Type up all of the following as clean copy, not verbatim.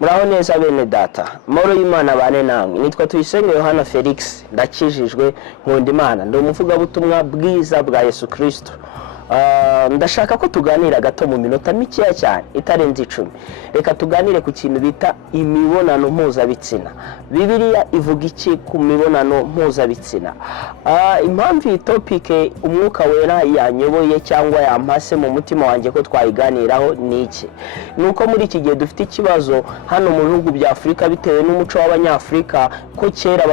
Muraho neza bene data, amahoro y'Imana bane namwe. Nitwa Tuyisenge Yohana Felix, ndakijijwe nkunda Imana, ndi umuvugabutumwa bwiza bwa Yesu Kristo. Ndashaka ko tuganira gato mu minota mikeya cyane itarenze 10. Reka tuganire ku kintu bita imibonano mpuzabitsina. Bibiliya ivuga iki ku mibonano mpuzabitsina? Impamvu iyi topic umwuka wera yanyoboye cyangwa yampase mu mutima wanjye ko twayiganiraho ni iki? Nuko muri iki gihe dufite ikibazo hano mu bihugu bya Afrika bitewe n'umuco w'Abanyafrika ko kera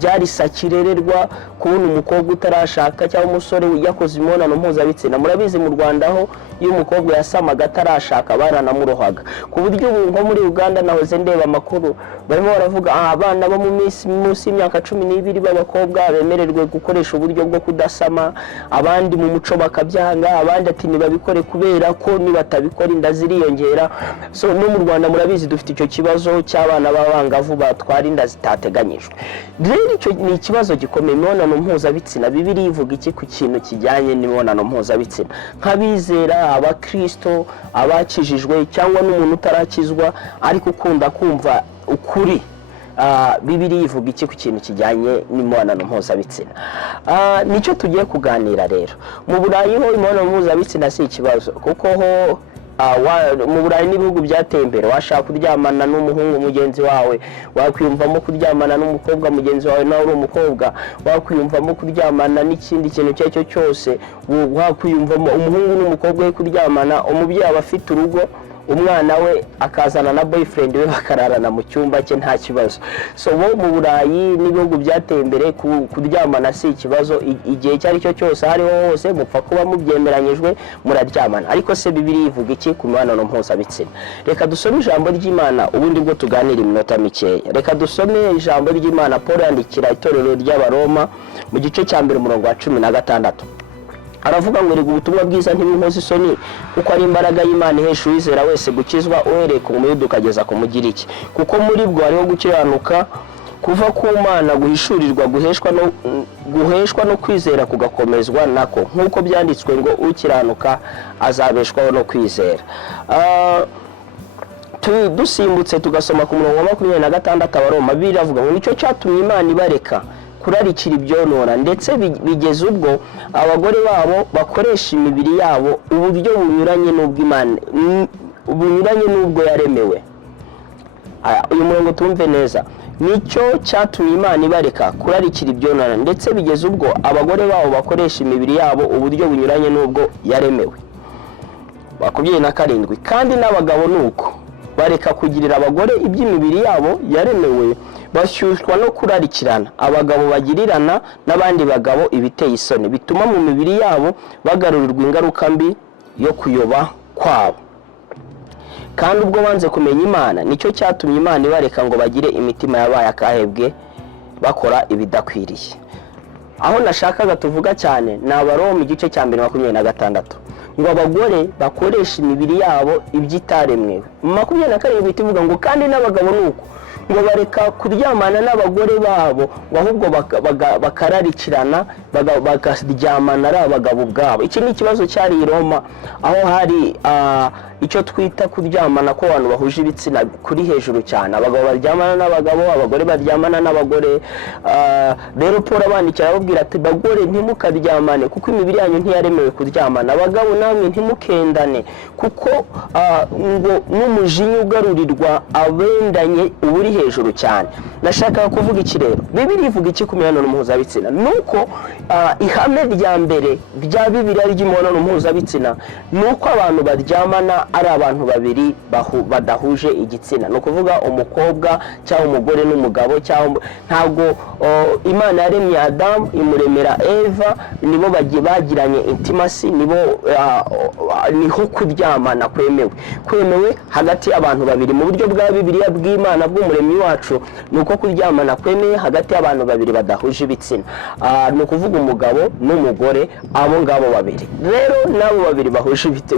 byari sakirererwa kubona umukobwa utarashaka cyangwa umusore yakoze imibonano mpuzabitsina. Murabizi mu Rwanda ho iyo umukobwa yasamaga atarashaka baranamurohaga, ku buryo ubu nko muri Uganda nahoze ndeba amakuru barimo baravuga abana bo mu munsi y'imyaka 12 b'abakobwa bemererwe gukoresha uburyo bwo kudasama, abandi mu muco bakabyanga, abandi ati nibabikore kubera ko nibatabikora inda ziriyongera. So no mu Rwanda murabizi dufite icyo kibazo cy'abana b'abangavu batwara inda zitateganyijwe. Rero icyo ni ikibazo gikomeye. Imibonano mpuzabitsina, Bibiliya ivuga iki ku kintu kijyanye n'imibonano mpuzabitsina? Nk'abizera, abakristo, abakijijwe cyangwa n'umuntu utarakizwa ariko ukunda kumva ukuri, Bibiliya ivuga iki ku kintu kijyanye n'imibonano mpuzabitsina? Nicyo tugiye kuganira rero. Mu Burayi ho imibonano mpuzabitsina si ikibazo, kuko ho mu Burayi n'ibihugu byateye imbere washaka kuryamana n'umuhungu mugenzi wawe, wakwiyumvamo kuryamana n'umukobwa mugenzi wawe nawe uri umukobwa, wakwiyumvamo kuryamana n'ikindi kintu cyo cyose, wakwiyumvamo umuhungu n'umukobwa we kuryamana, umubyeyi aba afite urugo, umwana we akazana na boyfriend we bakararana mu cyumba cye nta kibazo. So bo mu Burayi n'ibihugu byateye imbere kuryamana si ikibazo, igihe cyari cyo cyose hariho hose mupfa kuba mubyemeranyijwe muraryamana. Ariko se Bibiliya ivuga iki ku mibonano mpuzabitsina? Reka dusome ijambo ry'Imana ubundi bwo tuganira iminota mikeya. Reka dusome ijambo ry'Imana Paul yandikira itorero ry'Abaroma mu gice cya mbere umurongo wa 16. Aravuga ngo rega ubutumwa bwiza ntibinkoze isoni, kuko ari imbaraga y'Imana ihesha uwizera wese gukizwa uhereye ku Muyuda ukageza ku Mugiriki. Kuko muri bwo hariho gukiranuka kuva ku Mana guhishurirwa, guheshwa no kwizera kugakomezwa nako, nk'uko byanditswe ngo ukiranuka azabeshwaho no kwizera. Dusimbutse tugasoma ku murongo wa 26 Abaroma, biravuga ngo nicyo cyatumye Imana ibareka kurarikira ibyonona, ndetse bigeze ubwo abagore babo bakoresha imibiri yabo uburyo bunyuranye n'ubw'Imana, bunyuranye n'ubwo yaremewe. Uyu murongo tumve neza. Nicyo cyatumye Imana ibareka kurarikira ibyonona, ndetse bigeze ubwo abagore babo bakoresha imibiri yabo uburyo bunyuranye n'ubwo yaremewe. 27 kandi n'abagabo nuko bareka kugirira abagore iby'imibiri yabo yaremewe, bashyushywa no kurarikirana. Abagabo bagirirana n'abandi bagabo ibiteye isoni, bituma mu mibiri yabo bagarurirwa ingaruka mbi yo kuyoba kwabo. Kandi ubwo banze kumenya Imana, nicyo cyatumye Imana ibareka ngo bagire imitima yabaye akahebwe bakora ibidakwiriye. Aho nashakaga tuvuga cyane ni Abaroma igice cya 26 ngo abagore bakoresha imibiri yabo ibyitaremwe. 27 bitivuga ngo kandi n'abagabo nuko ngo bareka kuryamana n'abagore babo, ahubwo bakararikirana bakaryamana ari abagabo ubwabo. Iki ni ikibazo cyari i Roma, aho hari icyo twita kuryamana ko abantu bahuje ibitsina kuri hejuru cyane. Abagabo baryamana n'abagabo, abagore baryamana n'abagore. Rero Paul abandikira ababwira ati bagore ntimukaryamane kuko imibiri yanyu ntiyaremewe kuryamana. Abagabo namwe ntimukendane kuko ngo n'umujinya ugarurirwa abendanye uburi hejuru cyane. Nashaka kuvuga iki rero? Bibiliya ivuga iki ku mibonano mpuzabitsina? Nuko ihame rya mbere rya Bibiliya ry'imibonano mpuzabitsina nuko abantu baryamana ari abantu babiri badahuje igitsina. No kuvuga umukobwa cyangwa umugore n'umugabo, cyangwa ntago Imana yaremye Adam imuremera Eva, nibo bagiranye intimacy, niho kuryamana kwemewe hagati y'abantu babiri. Mu buryo bwa Bibiliya bw'Imana bw'umuremyi wacu nuko kuryamana kwemeye hagati y'abantu babiri badahuje ibitsina. No kuvuga umugabo n'umugore, abo ngabo babiri. Rero nabo babiri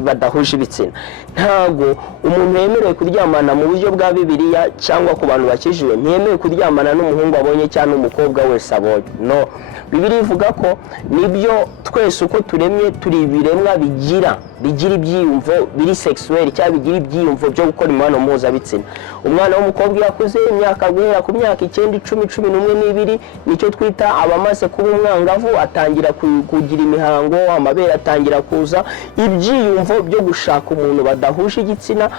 badahuje ibitsina, ntago umuntu yemerewe kuryamana mu buryo bwa Bibiliya cyangwa ku bantu bakijijwe ntiyemewe kuryamana n'umuhungu abonye cyangwa umukobwa wese abonye. No, Bibiliya ivuga ko nibyo twese uko turemye turi ibiremwa bigira bigira ibyiyumvo biri sexuel cyangwa bigira ibyiyumvo byo gukora imibonano mpuzabitsina. Umwana w'umukobwa yakuze imyaka guhera ku myaka 9, 10, 11 n'ibiri nicyo twita abamaze kuba umwangavu, atangira kugira imihango, amabere atangira kuza, ibyiyumvo byo gushaka umuntu badahuje igitsina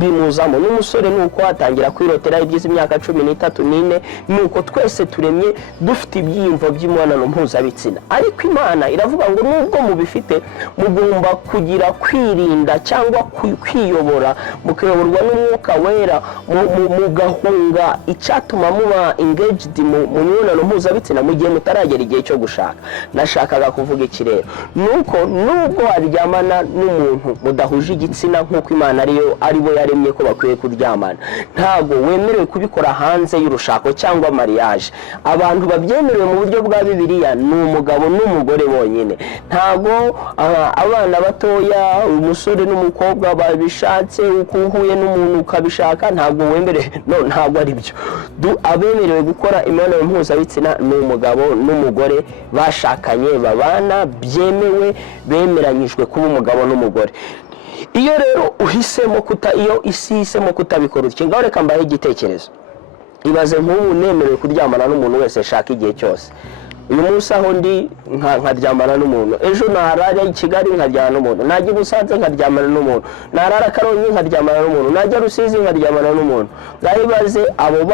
bimuzamo. N'umusore nuko atangira kwirotera ibyiza imyaka 13, 4 nuko twese turemye dufite ibyiyumvo by'imibonano mpuzabitsina. Ariko Imana iravuga ngo nubwo mubifite mugomba kugira kwirinda cyangwa kwiyobora, mukayoborwa n'Umwuka Wera, mugahunga icyatuma muba engaged mu mibonano mpuzabitsina mu gihe mutaragera igihe cyo gushaka. Nashakaga kuvuga iki rero, nuko nubwo waryamana n'umuntu mudahuje igitsina nk'uko Imana ari bo yaremye ko bakwiye kuryamana, ntago wemerewe kubikora hanze y'urushako cyangwa mariage. Abantu babyemerewe mu buryo bwa Bibiliya ni umugabo n'umugore bonyine. Ntago abana batoya, umusore n'umukobwa babishatse, ukuhuye n'umuntu ukabishaka, ntago wemerewe. No, ntago ari byo. Abemerewe gukora imibonano mpuzabitsina ni umugabo n'umugore bashakanye, babana, byemewe, bemeranyijwe kuba umugabo n'umugore. Iyo rero iyo isi ihisemo kutabikora utyo, ngaho reka mbahe igitekerezo. Ibaze nk'ubu nemerewe kuryamana n'umuntu wese ashaka igihe cyose. Uyu munsi aho ndi nkaryamana n'umuntu, ejo narara i Kigali nkaryamana n'umuntu, najya Busanze nkaryamana n'umuntu, narara Karongi nkaryamana n'umuntu, najya Rusizi nkaryamana n'umuntu. Ngahibaze abo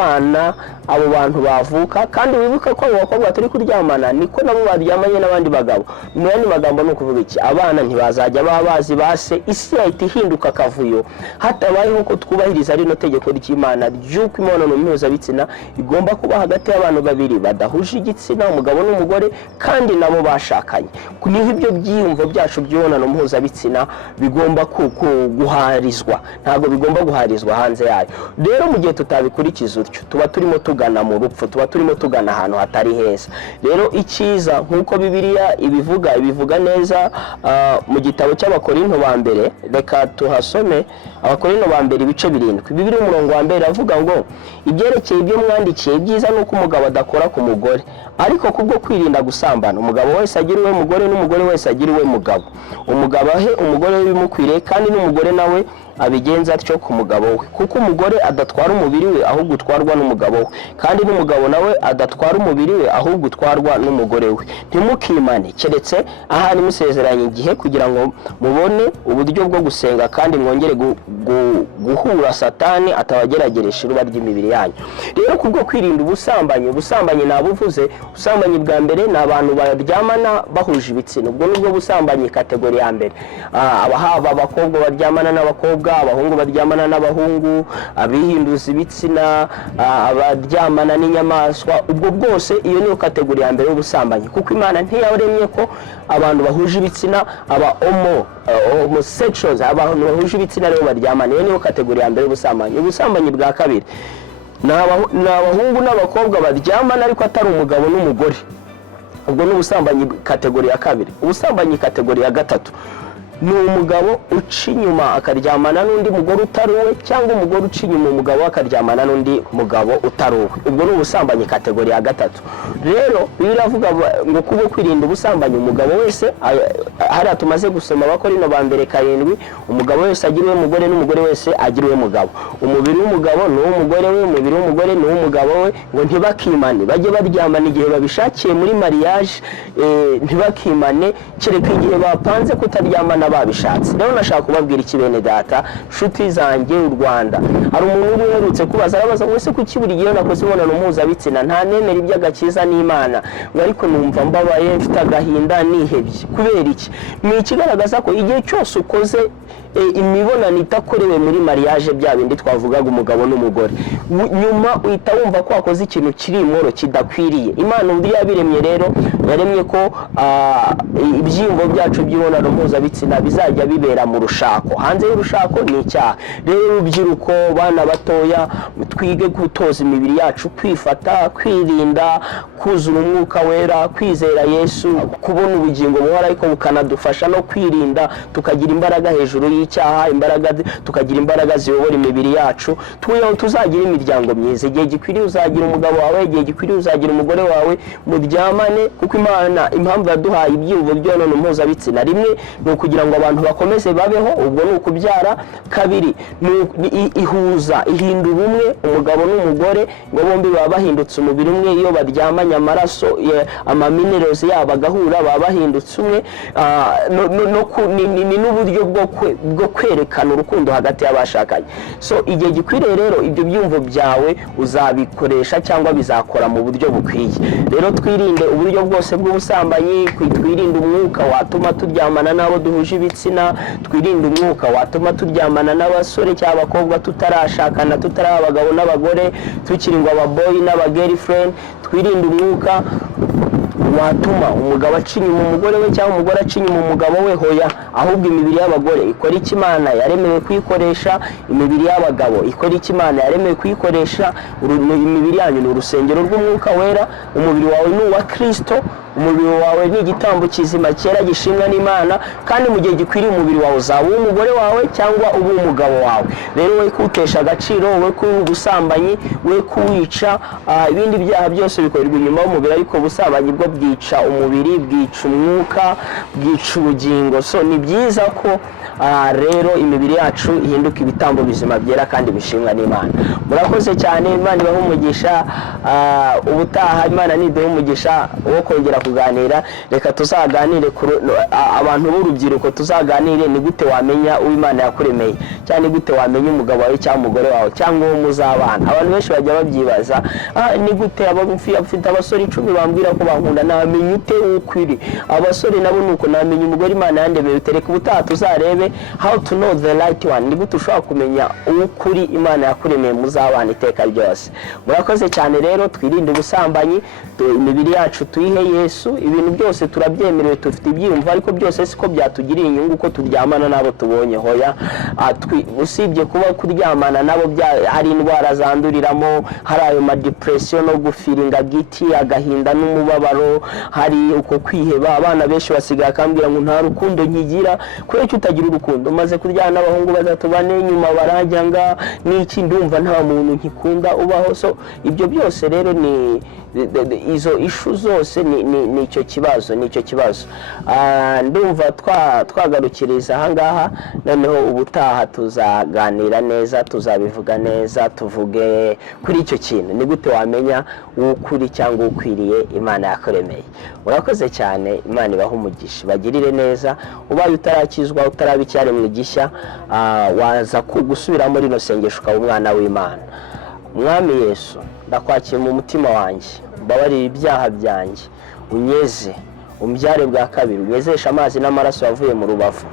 bantu bavuka, kandi wibuke ko abo bakobwa turi kuryamana niko nabo baryamanye n'abandi bagabo. Mu yandi magambo ni ukuvuga iki? Abana ntibazajya babazi base, isi yahita ihinduka akavuyo hatabayeho ko twubahiriza rino tegeko ry'Imana ry'uko imibonano mpuzabitsina igomba kuba hagati y'abantu babiri badahuje igitsina, umugabo n'umugore, kandi nabo bashakanye. Niho ibyo byiyumvo byacu by'imibonano mpuzabitsina bigomba guharizwa, ntabwo bigomba guharizwa hanze yayo. Rero mu gihe tutabikurikiza utyo, tuba turimo tugana mu rupfu, tuba turimo tugana ahantu hatari heza. Rero icyiza nk'uko Bibiliya ibivuga neza mu gitabo cy'Abakorinto ba mbere, reka tuhasome Abakorinto ba mbere ibice 7. Bibiliya umurongo wa mbere avuga ngo ibyerekeye ibyo mwandikiye byiza nuko umugabo adakora ku mugore, ariko kubwo kwirinda gusambana umugabo wese agira uwe mugore n'umugore wese agira uwe mugabo. Umugabo ahe umugore we bimukwiriye, kandi n'umugore nawe abigenza atyo ku mugabo we, kuko umugore adatwara umubiri we ahubwo utwarwa n'umugabo we, kandi n'umugabo nawe adatwara umubiri we ahubwo utwarwa n'umugore we. Ntimukimane keretse ahari musezeranye igihe, kugira ngo mubone uburyo bwo gusenga kandi mwongere guhura Satani atabagerageresha iruba ry'imibiri yanyu. Rero kubwo kwirinda ubusambanyi nabuvuze. Ubusambanyi bwa mbere ni abantu baryamana bahuje ibitsina, ubwo nubwo busambanyi kategori ya mbere. Haba abakobwa baryamana n'abakobwa, abahungu baryamana n'abahungu, abihinduza ibitsina, abaryamana n'inyamaswa, ubwo bwose iyo niyo kategori ya mbere y'ubusambanyi, kuko Imana ntiyaremye ko abantu bahuje ibitsina, homosexuals, abantu bahuje ibitsina rero baryamana. Iyo niyo kategori ya mbere y'ubusambanyi. Ubusambanyi bwa kabiri ni abahungu n'abakobwa baryamana ariko atari umugabo n'umugore, ubwo ni ubusambanyi kategori ya kabiri. Ubusambanyi kategori ya gatatu ni umugabo uca inyuma akaryamana n'undi mugore utari uwe, cyangwa umugore uca inyuma umugabo akaryamana n'undi mugabo utari uwe, ubwo ni ubusambanyi kategori ya gatatu. Rero biravuga ngo kubwo kwirinda ubusambanyi umugabo wese, hariya tumaze gusoma Abakorinto ba mbere 7, umugabo wese agira uwe mugore n'umugore wese agira uwe mugabo. Umubiri w'umugabo ni uw'umugore we, umubiri w'umugore ni uw'umugabo we. Ngo ntibakimane, bajye baryamana igihe babishakiye muri mariage, ntibakimane kereka igihe bapanze kutaryamana babishatse. Rero nashaka kubabwira iki bene data, nshuti zanjye u Rwanda, hari umuntu uherutse kubaza, arabaza ngo ese kuki buri gihe nakoze imibonano mpuzabitsina nta nemera iby'agakiza n'Imana, ngo ariko numva mbabaye, mfite agahinda, nihebye. Kubera iki? Ni ikigaragaza ko igihe cyose ukoze imibonano itakorewe muri mariage, bya bindi twavugaga umugabo n'umugore, nyuma uhita wumva ko wakoze ikintu kiri imoro kidakwiriye. Imana undi yabiremye rero, yaremye ko ibyiyumvo byacu by'imibonano mpuzabitsina bizajya bibera mu rushako. Hanze y'urushako ni icyaha. Rero urubyiruko, bana batoya, twige gutoza imibiri yacu kwifata, kwirinda, kuzura Umwuka Wera, kwizera Yesu, kubona ubugingo buhora, ariko bukanadufasha no kwirinda tukagira imbaraga hejuru y'icyaha, tukagira imbaraga ziyobora imibiri yacu. Tuzagira imiryango myiza. Igihe gikwiriye uzagira umugabo wawe, igihe gikwiriye uzagira umugore wawe, muryamane, kuko Imana impamvu yaduhaye ibyiyumvo by'imibonano mpuzabitsina rimwe ni ukugira ngo abantu bakomeze babeho, ubwo ni ukubyara. Kabiri ihindura ubumwe umugabo n'umugore, ngo bombi baba bahindutse umubiri umwe iyo baryamanye, amaraso amaminerals yabo agahura, baba bahindutse umwe. Ni n'uburyo bwo kwerekana urukundo hagati y'abashakanye. So igihe gikwiriye rero ibyo byumvo byawe uzabikoresha cyangwa bizakora mu buryo bukwiye. Rero twirinde uburyo bwose bw'ubusambanyi, twirinde umwuka watuma turyamana n'abo duhuje ibitsina, twirinde umwuka watuma turyamana n'abasore cyangwa abakobwa tutarashakana, tutari abagabo n'abagore, tukiri ngo ababoyi n'abagirlfriend. Twirinde umwuka watuma umugabo acinya umugore we cyangwa umugore acinya umugabo we, hoya. Ahubwo imibiri y'abagore ikora iki Imana yaremewe kuyikoresha, imibiri y'abagabo ikora iki Imana yaremewe kuyikoresha. Imibiri yanyu ni urusengero rw'umwuka wera, umubiri wawe ni uwa Kristo, umubiri wawe ni igitambo kizima cyera gishimwa n'Imana, kandi mu gihe gikwiriye umubiri wawe uzaba umugore wawe cyangwa uba umugabo wawe. Rero we kutesha agaciro, we kubusambanyi, we kuwica, ibindi byaha byose bikorerwa inyuma y'umubiri, ariko ubusambanyi bwo bwica umubiri, bwica umwuka, bwica ubugingo. So ni byiza ko rero imibiri yacu ihinduka ibitambo bizima byera kandi bishimwa n'Imana. Murakoze cyane, Imana ibahe umugisha. Ubutaha Imana niduhe umugisha wo kongera kuganira, reka tuzaganire abantu b'urubyiruko, tuzaganire ni gute wamenya uwo Imana yakuremeye, cyane gute wamenya umugabo wawe cyangwa umugore wawe cyangwa uwo muzabana. Abantu benshi bajya babyibaza, ni gute abafite abasore 10 bambwira ko bankunda, namenye ute ukwiri? Abasore nabo nuko namenye umugore Imana yandemeye. Utereka ubutaha tuzarebe how to know the right one, ni gute ushobora kumenya ukuri Imana yakuremeye muzabana iteka ryose. Murakoze cyane rero, twirinde ubusambanyi, imibiri yacu tuyihe Yesu. Ibintu byose turabyemerewe, dufite ibyiyumvo, ariko byose siko byatugiriye inyungu ko turyamana nabo tubonye, hoya. Usibye kuba kuryamana nabo hari indwara zanduriramo, hari ayo depression no gufiringa giti, agahinda n'umubabaro, hari uko kwiheba. Abana benshi basigaye akambwira ngo nta rukundo nkigira. Kubera ko utagira urukundo, maze kuryana n'abahungu batatu bane nyuma barajyanga n'iki, ndumva nta muntu nkikunda ubaho. So ibyo byose rero ni izo ishu zose ni icyo kibazo. Ndumva twagarukiriza ahangaha, noneho ubutaha tuzaganira neza, tuzabivuga neza, tuvuge kuri icyo kintu, ni gute wamenya ukuri cyangwa ukwiriye Imana yakuremeye. Murakoze cyane, Imana ibahe umugisha, bagirire neza. Ubaye utarakizwa, utaraba icyaremwe gishya, waza gusubira muri no sengesho ukaba umwana w'Imana. Mwami Yesu, ndakwakira mu mutima wanjye, mbabarira ibyaha byanjye, unyeze, umbyare bwa kabiri, unyezesha amazi n'amaraso yavuye mu rubavu,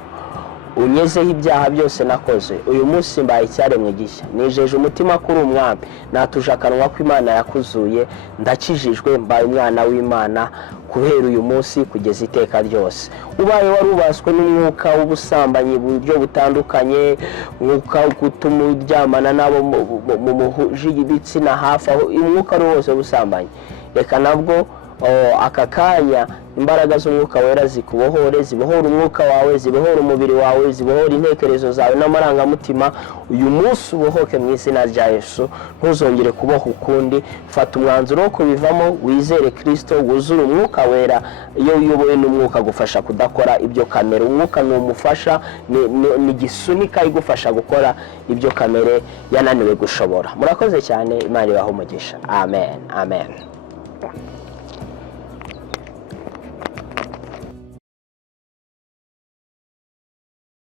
unyezeho ibyaha byose nakoze. Uyu munsi mbaye icyaremwe gishya, nijeje umutima kuri umwami, natuje akanwa ko Imana yakuzuye, ndakijijwe, mbaye umwana w'Imana guhera uyu munsi kugeza iteka ryose. Ubaye warubaswe n'umwuka w'ubusambanyi buryo butandukanye, umwuka gutuma uryamana nabo mu muhuje ibitsina hafi aho, umwuka wose w'ubusambanyi, reka nabwo aka kanya imbaraga z'umwuka wera zikubohore, zibohora umwuka wawe, zibohora umubiri wawe, zibohora intekerezo zawe n'amarangamutima. Uyu munsi ubohoke mu izina rya Yesu, ntuzongere kuboha ukundi. Fata umwanzuro wo kubivamo, wizere Kristo, wuzure umwuka wera. Iyo uyobowe n'umwuka gufasha kudakora ibyo kamere, umwuka ni umufasha, ni gisunika igufasha gukora ibyo kamere yananiwe gushobora. Murakoze cyane, Imana ibahe umugisha. Amen.